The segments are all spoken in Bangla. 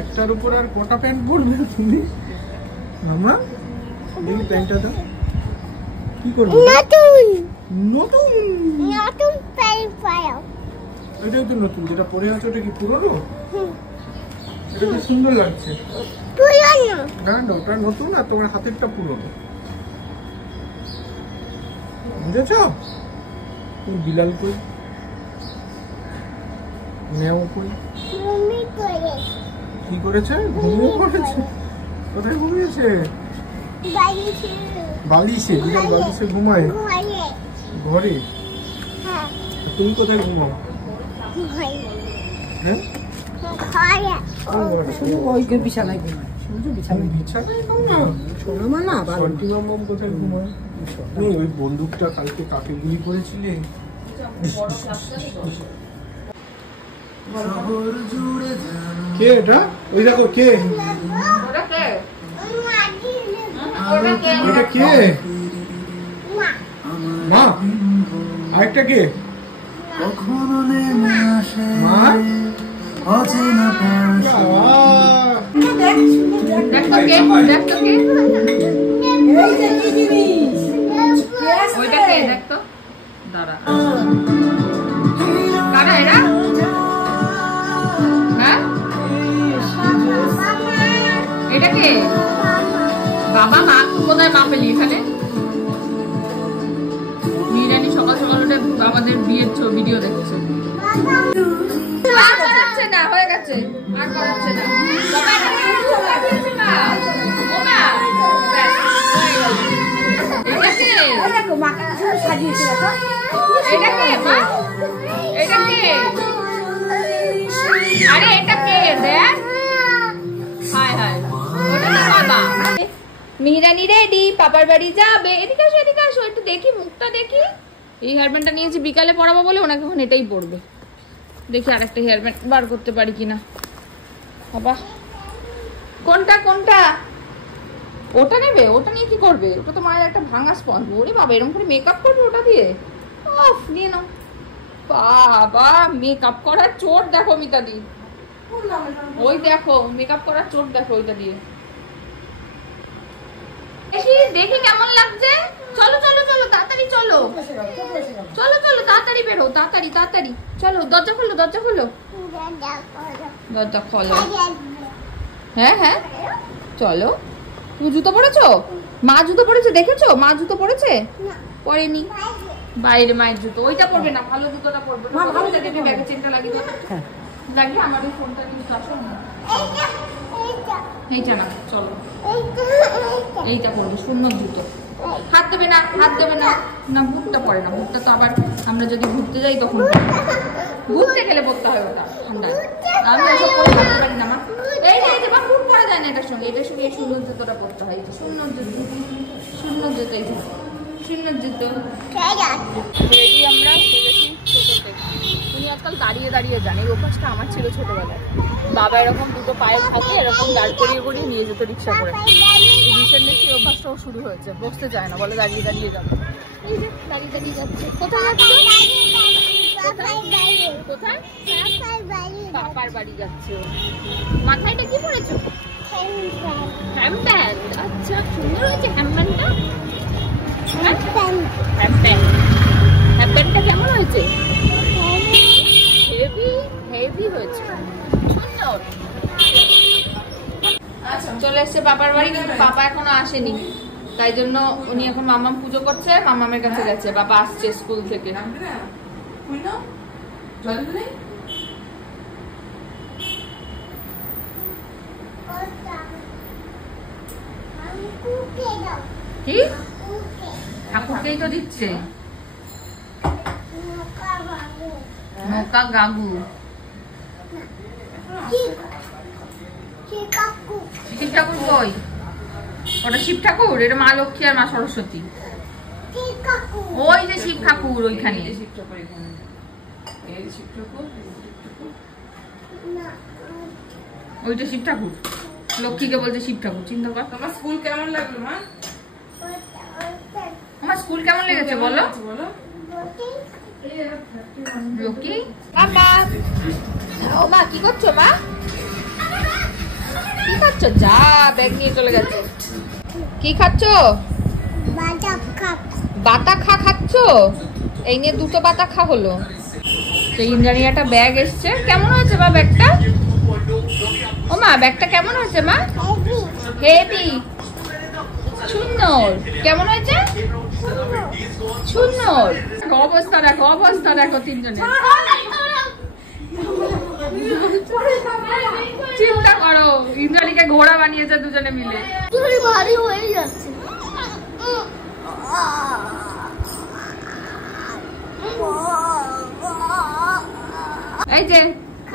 একটার উপর আর কটা প্যান্ট পরবে তুমি? আমরা এই প্যান্টটা দাও, কি করবে? নতুন নতুন নতুন প্যান্ট পাও। এটাই তো নতুন, যেটা পরে আছে ওটা কি পুরনো? এটা কি সুন্দর লাগছে। পুরনো না না, ওটা নতুন আর তোমার হাতেরটা পুরনো, বুঝেছ? বিলাল কই, মেও কই? কি করেছে? ঘুমিয়ে পড়েছে। কোথায় ঘুমিয়েছে? বালিশে। বিলাল বালিশে ঘুমায় ঘরে? তুমি কোথায় ঘুমাও? হ্যাঁ, বিছানায় ঘুমায়। বিছানায় ঘুমাও? কোথায় ঘুমায়? ওই বন্দুকটা কালকে কাকে গুলি করেছিলে? কে এটা? ওই দেখো কে এটা, কে? মা। আরেকটা কে? মা। বাবা মা কোথায়? মা পেলি এখানে? মিরানি সকাল সকাল উঠে আমাদের বিয়ের ভিডিও দেখছে। আর করাচ্ছে না, হয়ে গেছে, আর করাচ্ছে না। আরে এটা কে? দেখ, হায় হায়, ওটা তো বাবা। মিহিরানি রেডি, পাপার বাড়ি যাবে। এদিকে আসো, এদিকে আসো, একটু দেখি মুখটা দেখি। এই হেয়ার ব্যান্ডটা নিয়েছি বিকালে পরাবো বলে, ওনাকে এখন এটাই পরবে। দেখি আরেকটা হেয়ার ব্যান্ড বার করতে পারি কিনা। বাবা কোনটা কোনটা? ওটা নেবে? ওটা নিয়ে কি করবে? ওটা তো মায়ের একটা ভাঙা স্পঞ্জ। ওরে বাবা, এরকম করে মেকআপ করবে ওটা দিয়ে? অফ, নিয়ে নাও। বাবা, মেকআপ করার চোট দেখো মিতাদি, ওই দেখো মেকআপ করার চোট দেখো ওইটা দিয়ে। দেখি দেখি কেমন লাগছে। চলো চলো চলো, তাড়াতাড়ি চলো, চলো চলো, তাড়াতাড়ি বেরো, তাড়াতাড়ি তাড়াতাড়ি চলো। দরজা খোলো, দরজা খোলো, দরজা খোলো। হ্যাঁ হ্যাঁ চলো। তুমি জুতো পরেছো? মা জুতো পরেছে, দেখেছো? মা জুতো পরেছে? পরেনি, বাইরে মায়ের জুতো। ওইটা পরবে না, ভালো জুতোটা পরবে। ব্যাগে চেনটা লাগিয়ে দাও, লাগিয়ে আমার ওই ফোনটা নিয়ে আসো না। এইটা না, চলো এইটা পরবে, সুন্দর জুতো। হাত দেবে না, হাত দেবে না। না, বুটটা পরে না, বুটটা তো আবার আমরা যদি ঘুরতে যাই তখন, ঘুরতে গেলে পরতে হয় ওটা ঠান্ডায়। আমি এসব পরে থাকতে পারি না। মা এই যে বা বুট পরা যায় না এটার সঙ্গে, এটার সঙ্গে এই সুন্দর জুতোটা পরতে হয়। সুন্দর জুতো, সুন্দর জুতো, এই সুন্দর জুতো। রেডি আমরা টোটোতে। উনি আজকাল দাঁড়িয়ে দাঁড়িয়ে যান, এই অভ্যাসটা আমার ছিল ছোটবেলায়। বাবা এরকম দুটো পায়ের হাতে এরকম দাঁড় করিয়ে করিয়ে নিয়ে যেত রিক্সা করে। এই রিসেন্টলি সেই অভ্যাসটাও শুরু হয়েছে, বসতে চায় না, বলে দাঁড়িয়ে দাঁড়িয়ে যাবে। এই যে দাঁড়িয়ে দাঁড়িয়ে যাচ্ছে। কোথায় যাচ্ছে? কোথায়? পাপার বাড়ি যাচ্ছে। মাথায়টা কি পড়েছো? হ্যামব্যান্ড। আচ্ছা, সুন্দর হয়েছে হ্যামব্যান্ডটা। হ্যামব্যান্ডটা কেমন হয়েছে? হেভি হেভি হয়েছে, সুন্দর। চলে এসছে পাপার বাড়ি, কিন্তু পাপা এখনো আসেনি, তাই জন্য উনি এখন মামাম পুজো করছে, মামামের কাছে গেছে। বাবা আসছে স্কুল থেকে। কি ঠাকুরকেই তো দিচ্ছে, নৌকা গাগু। শিব ঠাকুর কই? ওটা শিব ঠাকুর, এটা মা লক্ষ্মী আর মা সরস্বতী। ওই যে শিব ঠাকুর ওইখানে। ওইটা শিব ঠাকুর, লক্ষ্মীকে বলছে শিব ঠাকুর, চিন্তা কর। তোমার স্কুল কেমন লাগলো মা? আমার স্কুল কেমন লেগেছে বলো? লক্ষ্মী মা, ও মা কি করছো মা? কি খাচ্ছ? যা ব্যাগ নিয়ে চলে গেছে। কি খাচ্ছ? বাতা খা খাচ্ছ? এই নিয়ে দুটো বাতা খা হলো। তো ইন্দ্রাণী একটা ব্যাগ এসছে। কেমন হয়েছে মা ব্যাগটা? ও মা ব্যাগটা কেমন হয়েছে মা? হেভি, সুন্দর। কেমন হয়েছে? সুন্দর। অবস্থা দেখো, অবস্থা দেখো তিনজনের। চিন্তা করো, ইন্দ্রাণীকে ঘোড়া বানিয়েছে দুজনে মিলে। ভারী হয়ে যাচ্ছে। এই যে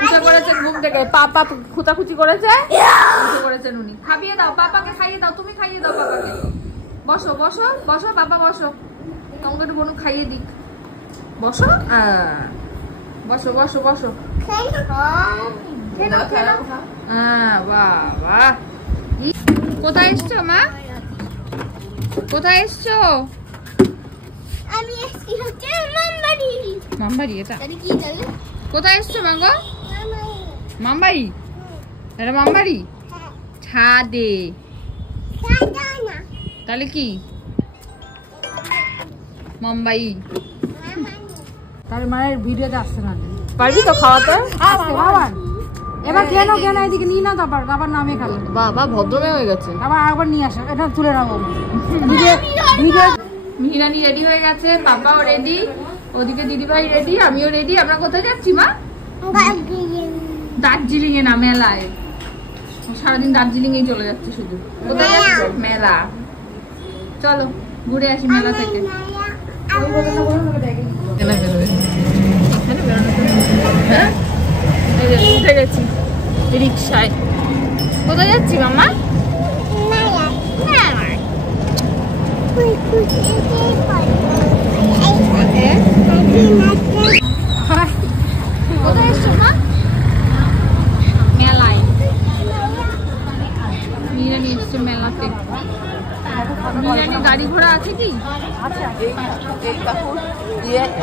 উঠে করেছেন ঘুম থেকে, পাপা খুঁচাখুচি করেছে, উঠে করেছেন উনি। খাইয়ে দাও পাপাকে, খাইয়ে দাও, তুমি খাইয়ে দাও পাপাকে। বসো বসো বসো বাবা, বসো, তোমাকে একটু বনু খাইয়ে দিক। বসো, বসো বসো বসো। বাবা, কোথায় এসছো মা? কোথায় এসছো? আমি এসেছি হচ্ছে মামবাড়ি। মামবাড়ি? এটা কি জানি? কোথায় এসছো মা গো? মামবাড়ি? এটা মামবাড়ি? ছাদে। তাহলে কি মামবাই? তার মায়ের ভিডিওতে আসছে না। পারবি তো খাওয়াতে? এবার কেন কেন এদিকে নিয়ে না, আবার নামে খাবে। বাবা ভদ্রমে হয়ে গেছে। আবার একবার নিয়ে আসো, এটা তুলে রাখো। মিহিরানি রেডি হয়ে গেছে, পাপাও রেডি, ওদিকে দিদিভাই রেডি, আমিও রেডি। আমরা কোথায় যাচ্ছি মা? দার্জিলিং এ না, মেলায়। সারাদিন দার্জিলিং এই চলে যাচ্ছে শুধু। কোথায় যাচ্ছি? মেলা। চলো ঘুরে আসি মেলা থেকে। উঠে গেছি রিক্সায়। কোথায় যাচ্ছি মামা? কোথায় এসছো মা? মেলায়। মিরানি এসছে মেলাতে। মিরানি গাড়ি ঘোড়া আছে কি?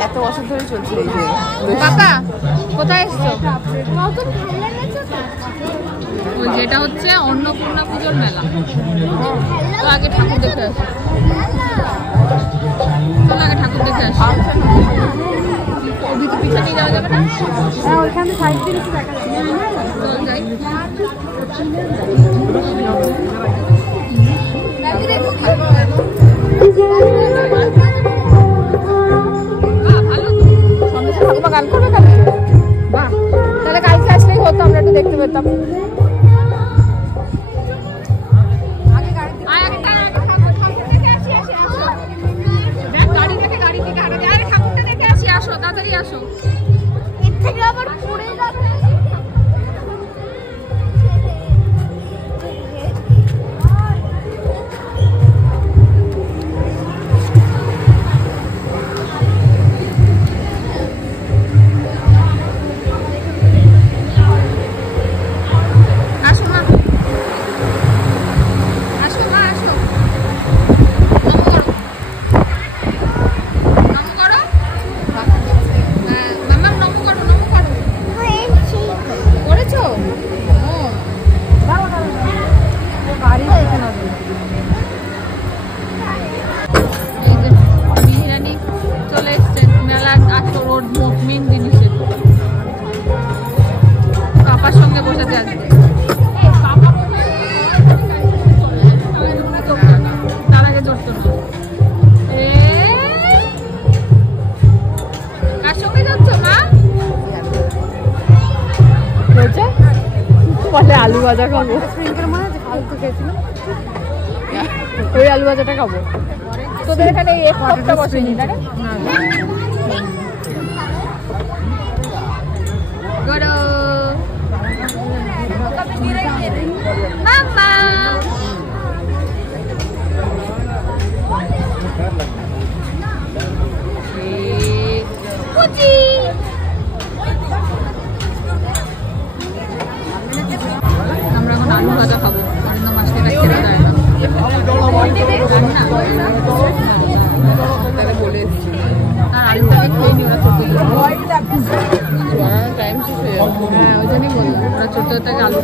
এত বছর ধরে চলছে। পাপা কোথায় এসছো? যেটা হচ্ছে অন্নপূর্ণা পুজোর মেলা। তো আগে ঠাকুর দেখে আসো, আগে ঠাকুর দেখে আসো। পিছনে যাওয়া যাবে না? ওইখানে সাইড দিয়ে দেখা চল যাই। ভালো তো, সন্দেশ ঠাকুমা গান করবে কালকে? বাহ, তাহলে কালকে আসলেই হতো, আমরা একটু দেখতে পেতাম। আসো তাড়াতাড়ি আসো। এর থেকে আবার পড়ে যাবে। আসো মা, আসো মা, আসো। চলে এসছেন মেলার আসল রোড মেন জিনিসের। পাপার সঙ্গে বসেছে আজকে। তার আগে চড়তো না। কার সঙ্গে যাচ্ছ মা? বলে আলু ভাজা খাবো। ওই আলু ভাজাটা খাবো। তোদের এখানে এক সপ্তাহ বসেনি তাই না? গরো মামা কুচি। আমরা এখন আলু ভাজা খাবো।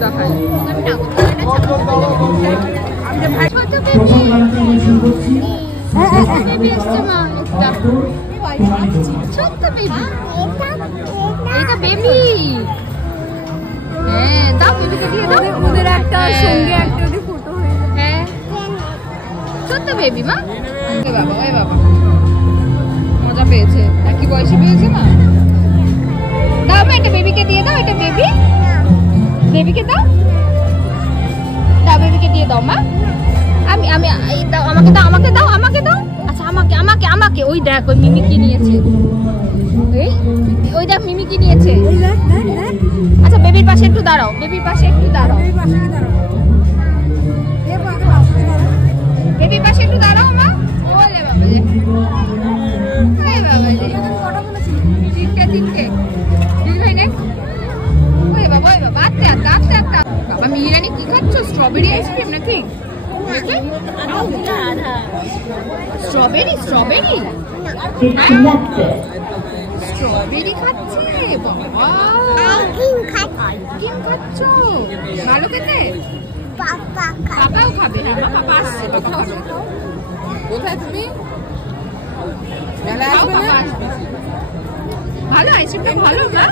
ওরা খায়। ছোট বেবি এসছে মা, ছোট্ট বেবি, এটা বেবি। হ্যাঁ দাও বেবিকে দিয়ে দাও। ওদের একটা সঙ্গে একটা ফটো হয়ে যায়। হ্যাঁ ছোট্ট বেবি মা। ওই বাবা ওই বাবা মজা পেয়েছে, একই বয়সে পেয়েছে না। দাও মা এটা বেবিকে দিয়ে দাও, এটা বেবি, বেবিকে দাও, দাও বেবিকে দিয়ে দাও মা। আমি আমি দাও, আমাকে দাও, আমাকে দাও, আমাকে দাও। আচ্ছা আমাকে আমাকে আমাকে। ওই দেখ ওই মিমি কি নিয়েছে, এই ওই দেখ মিমি কি নিয়েছে। আচ্ছা বেবির পাশে একটু দাঁড়াও, বেবির পাশে একটু দাঁড়াও, বেবির পাশে একটু দাঁড়াও মা। ওলে বাবা রে, ওলে বাবা রে, চিনকে চিনকে দিল ভাই নে। ওলে বাবা ওই বাবা, আস্তে আস্তে আস্তে আস্তে। বাবা মিহিরানি কি খাচ্ছ? স্ট্রবেরি আইসক্রিম নাকি? স্ট্রবেরি স্ট্রবেরি স্ট্রবেরি খাচ্ছে বাবা। আইসক্রিম খাচ্ছ, ভালো খেতে? পাপাও খাবে। হ্যাঁ পাপা আসছে, পাপা খাবে। কোথায় তুমি? ভালো আইসক্রিমটা ভালো না?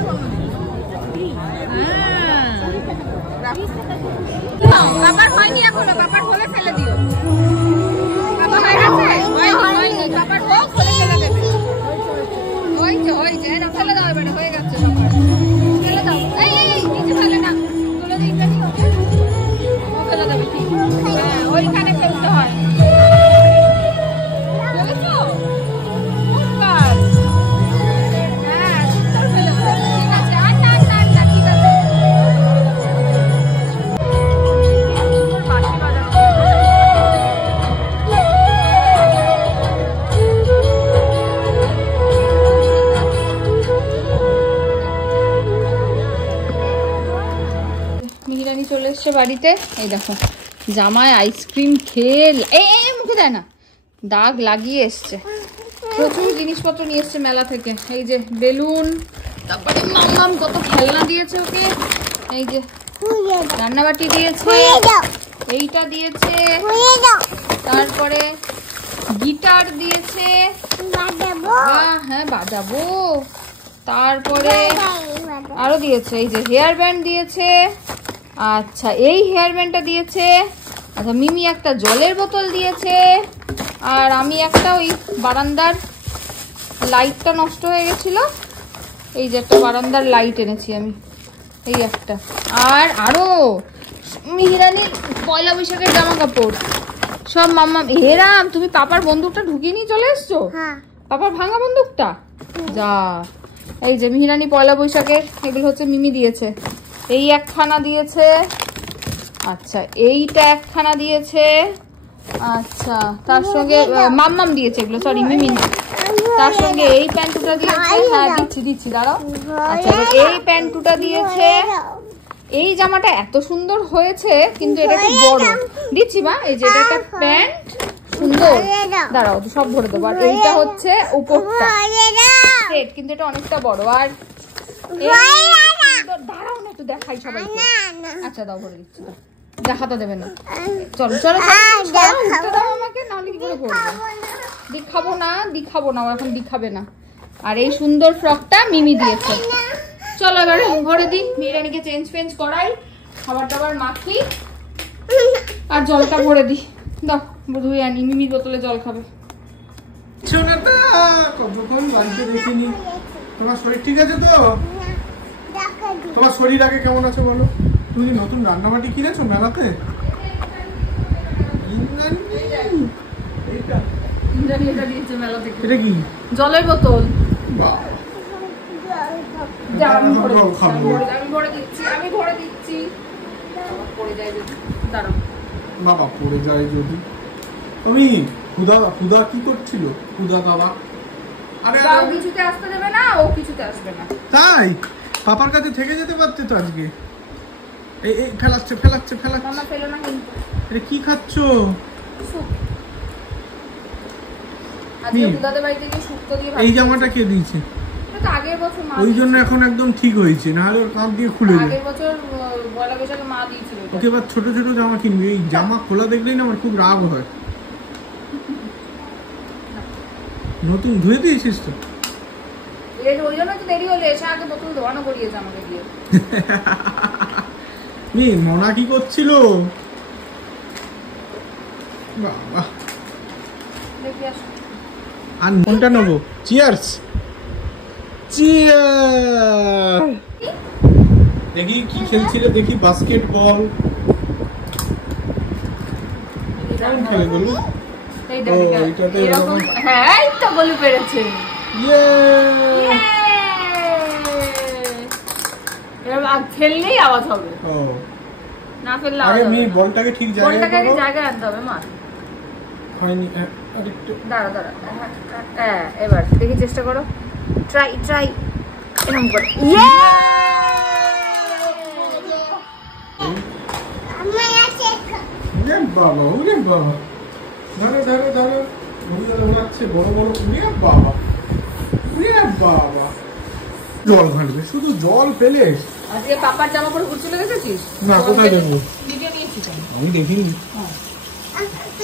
বাবার হয়নি এখনো, বাবার হলে ফেলে দিও। বাবা হয়ে গেছে? হয়নি, বাবার হোক হলে ফেলে দেবে। ওই যে না ফেলে দাও এবারে, হয়ে গেছে বাবার, ফেলে দাও। এই এই নিচে ফেলে না, তুলে দিই ঠিক আছে, ফেলে দেবে ঠিক। হ্যাঁ ওইখানে ফেলতে হয়। ফেলেছো? হ্যাঁ ফেলে দাও, ঠিক আছে। আর না না না ঠিক আছে। মিহিরানি চলে এসছে বাড়িতে। এই দেখো জামায় আইসক্রিম খেয়ে এই মুখে দেয় না, দাগ লাগিয়ে এসছে। প্রচুর জিনিসপত্র নিয়ে এসছে মেলা থেকে। এই যে বেলুন, তারপরে মাম্মাম কত খেলনা দিয়েছে ওকে। এই যে রান্নাবাটি দিয়েছে, এইটা দিয়েছে, তারপরে গিটার দিয়েছে। হ্যাঁ বাজাবো। তারপরে আরো দিয়েছে এই যে হেয়ার ব্যান্ড দিয়েছে। আচ্ছা এই হেয়ার ব্যান্ডটা দিয়েছে। আচ্ছা মিমি একটা জলের বোতল দিয়েছে। আর আমি একটা ওই বারান্দার লাইটটা নষ্ট হয়ে গেছিল, এই যে একটা বারান্দার লাইট এনেছি আমি, এই একটা। আর আরো মিহিরানির পয়লা বৈশাখের জামা কাপড় সব মাম্মা। হেরাম তুমি পাপার বন্দুকটা ঢুকিয়ে নিয়ে চলে এসছো? পাপার ভাঙা বন্দুকটা যা। এই যে মিহিরানি পয়লা বৈশাখের এগুলো হচ্ছে মিমি দিয়েছে। এই একখানা দিয়েছে, আচ্ছা এইটা একখানা দিয়েছে, আচ্ছা তার সঙ্গে মাম্মাম দিয়েছে এগুলো, সরি মিমি না। তার সঙ্গে এই প্যান্টুটা দিয়েছে। হ্যাঁ দিচ্ছি দিচ্ছি দাঁড়াও। আচ্ছা এই প্যান্টুটা দিয়েছে। এই জামাটা এত সুন্দর হয়েছে কিন্তু এটা একটু বড়। দিচ্ছি মা, এই যে এটা একটা প্যান্ট সুন্দর, দাঁড়াও সব ভরে দেবো। আর এইটা হচ্ছে উপরটা সেট, কিন্তু এটা অনেকটা বড়। আর দাঁড়াও না একটু দেখাই সবাইকে। আচ্ছা দাও ভরে দিচ্ছি, দেখাতে দেবে না। চলো চলো দাও আমাকে, নাহলে কি করে ভরবো? দেখাবো না দেখাবো না, এখন দেখাবে না। আর এই সুন্দর ফ্রকটা মিমি দিয়েছে। চলো এবারে ভরে দিই, মিহিরানিকে চেঞ্জ ফেঞ্জ করাই, খাবার টাবার মাখি, আর জলটা ভরে দিই। দাও ধুয়ে আনি, মিমির বোতলে জল খাবে। কতক্ষণ বাড়িতে দেখিনি। তোমার শরীর ঠিক আছে তো? তোমার শরীর আগে কেমন আছে বলো? তুমি নতুন রান্নাবাটি কিনেছো মেলাতে? এটা কি? জলের বোতল। আমি ভরে দিচ্ছি। বাবা পড়ে যায় যদি। আমি খুদা কি করছিল? খুদা দাদা আরে কিছুতে আসতে দেবে না, ও কিছুতে আসবে না। তাই পাপার কাছে থেকে যেতে পারতে তো আজকে। এই ফেলাচ্ছে ফেলাচ্ছে ফেলাচ্ছে। মামা ফেলো না কিন্তু। এটা কি খাচ্ছো? আজকে খুদাদের বাড়িতে গিয়ে শুক্তো দিয়ে। এই জামাটা কে দিয়েছে? এটা তো আগে আগের বছর মা ওই জন্য এখন একদম ঠিক হয়েছে, না হলে ওর কাঁধ দিয়ে খুলে যায়। আগের বছর পয়লা বৈশাখে মা দিয়েছিল এটা। ওকে এবার ছোট ছোট জামা কিনবি, এই জামা খোলা দেখলেই না আমার খুব রাগ হয়। নতুন ধুয়ে দিয়েছিস তো? ওই জন্য তো দেরি হলো, এসে আগে বোতল ধোয়ানো করিয়েছে আমাকে দিয়ে। মনা কি করছিল? বাবা, দেখি আসো। আর কোনটা নেবো? চিয়ার্স। চিয়ার। দেখি কি খেলছিল, দেখি বাস্কেটবল। কেমন খেলে বলু? এইটা ও, এইটা। এইটাতে এরকম এরকম। হ্যাঁ, এই তো বলে পেরেছে। ইয়ে! এবার খেললেই আওয়াজ হবে। ও, না ফেললে আগে আওয়াজ হবে আমি না। বলটাকে ঠিক জায়গায় বলটাকে আগে করো। জায়গায় আনতে হবে মা। হয়নি, আরেকটু। দাঁড়া দাঁড়া, হ্যাঁ এবার দেখি চেষ্টা করো, ট্রাই এরকম করে। ইয়ে! ওরে বাবা, ওরে বাবা, ধরো ধরো ধরো, বন্ধুরা ওড়াচ্ছে বড় বড়। ওরে বাবা, ওরে বাবা, জল ঘাটবে, শুধু জল পেলে। আজকে পাপার জামা পরে ঘুরতে লেগেছিস? না, কোথায় দেখবো? ভিডিও নিয়েছিস কেন? আমি দেখিনি,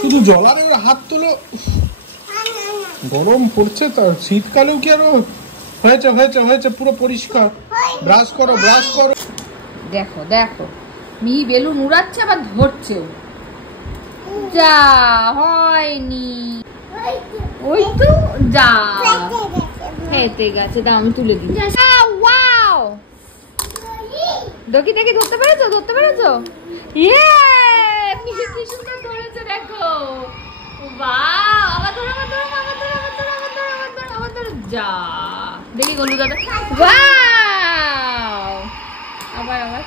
শুধু জল। আর এবার হাত তোলো, গরম পড়ছে তো, শীতকালেও কি আরো হয়েছে হয়েছে হয়েছে পুরো পরিষ্কার। ব্রাশ করো, ব্রাশ করো। দেখো দেখো, মি বেলুন উড়াচ্ছে আবার ধরছেও। যা হয়নি, ওই তো যা হেঁটে গেছে। দাও আমি তুলে দিই। ওয়াও, দেখি দেখি, ধরতে পেরেছো? ধরতে পেরেছো? ইয়ে, কি সুন্দর ধরেছে দেখো। বাহ, আবার ধরো, আবার ধরো, আবার ধরো, আবার ধরো, আবার ধরো, আবার ধরো, আবার ধরো। যা দেখি গলু দাদা। ওয়াও, আবার আবার।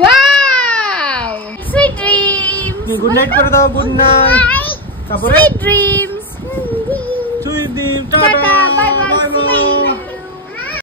Wow, sweet dreams. Good night করে দাও, গুড নাইট। তারপরে Sweet dreams. সুইট ডিম, টাটা, টাটা।